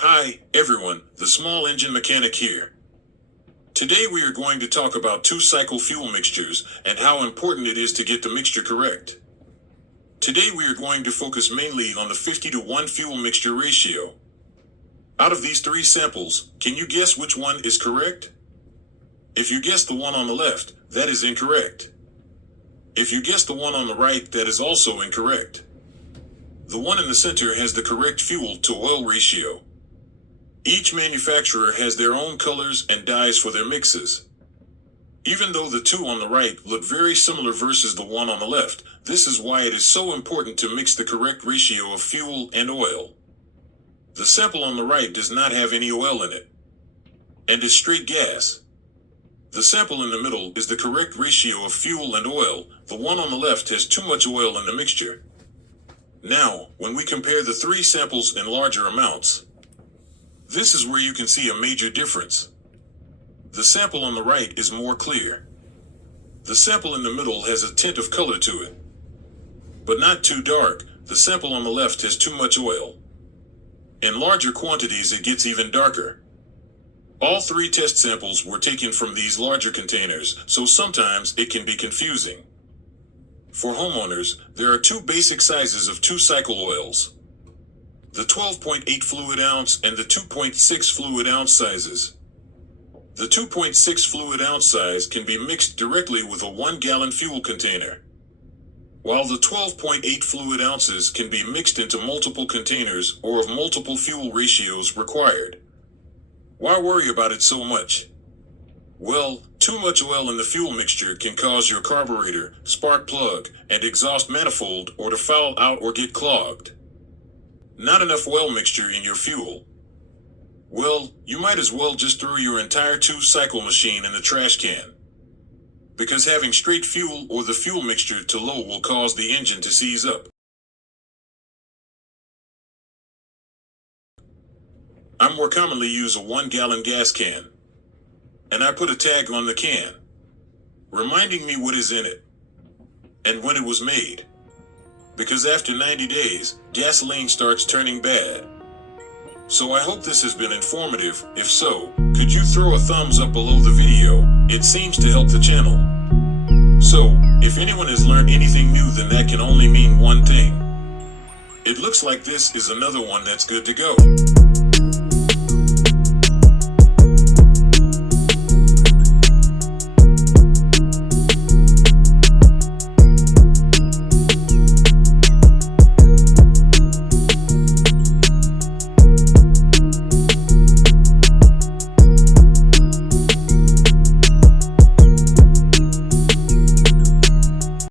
Hi, everyone, the small engine mechanic here. Today we are going to talk about two-cycle fuel mixtures and how important it is to get the mixture correct. Today we are going to focus mainly on the 50-to-1 fuel mixture ratio. Out of these three samples, can you guess which one is correct? If you guess the one on the left, that is incorrect. If you guess the one on the right, that is also incorrect. The one in the center has the correct fuel to oil ratio. Each manufacturer has their own colors and dyes for their mixes. Even though the two on the right look very similar versus the one on the left, this is why it is so important to mix the correct ratio of fuel and oil. The sample on the right does not have any oil in it, and is straight gas. The sample in the middle is the correct ratio of fuel and oil. The one on the left has too much oil in the mixture. Now, when we compare the three samples in larger amounts, this is where you can see a major difference. The sample on the right is more clear. The sample in the middle has a tint of color to it, but not too dark. The sample on the left has too much oil. In larger quantities, it gets even darker. All three test samples were taken from these larger containers, so sometimes it can be confusing. For homeowners, there are two basic sizes of two-cycle oils: the 12.8 fluid ounce and the 2.6 fluid ounce sizes. The 2.6 fluid ounce size can be mixed directly with a 1-gallon fuel container, while the 12.8 fluid ounces can be mixed into multiple containers or of multiple fuel ratios required. Why worry about it so much? Well, too much oil in the fuel mixture can cause your carburetor, spark plug, and exhaust manifold or to foul out or get clogged. Not enough oil mixture in your fuel? Well, you might as well just throw your entire two-cycle machine in the trash can, because having straight fuel or the fuel mixture too low will cause the engine to seize up. I more commonly use a 1-gallon gas can, and I put a tag on the can, reminding me what is in it, and when it was made. Because after 90 days, gasoline starts turning bad. So I hope this has been informative. If so, could you throw a thumbs up below the video? It seems to help the channel. So, if anyone has learned anything new, then that can only mean one thing. It looks like this is another one that's good to go.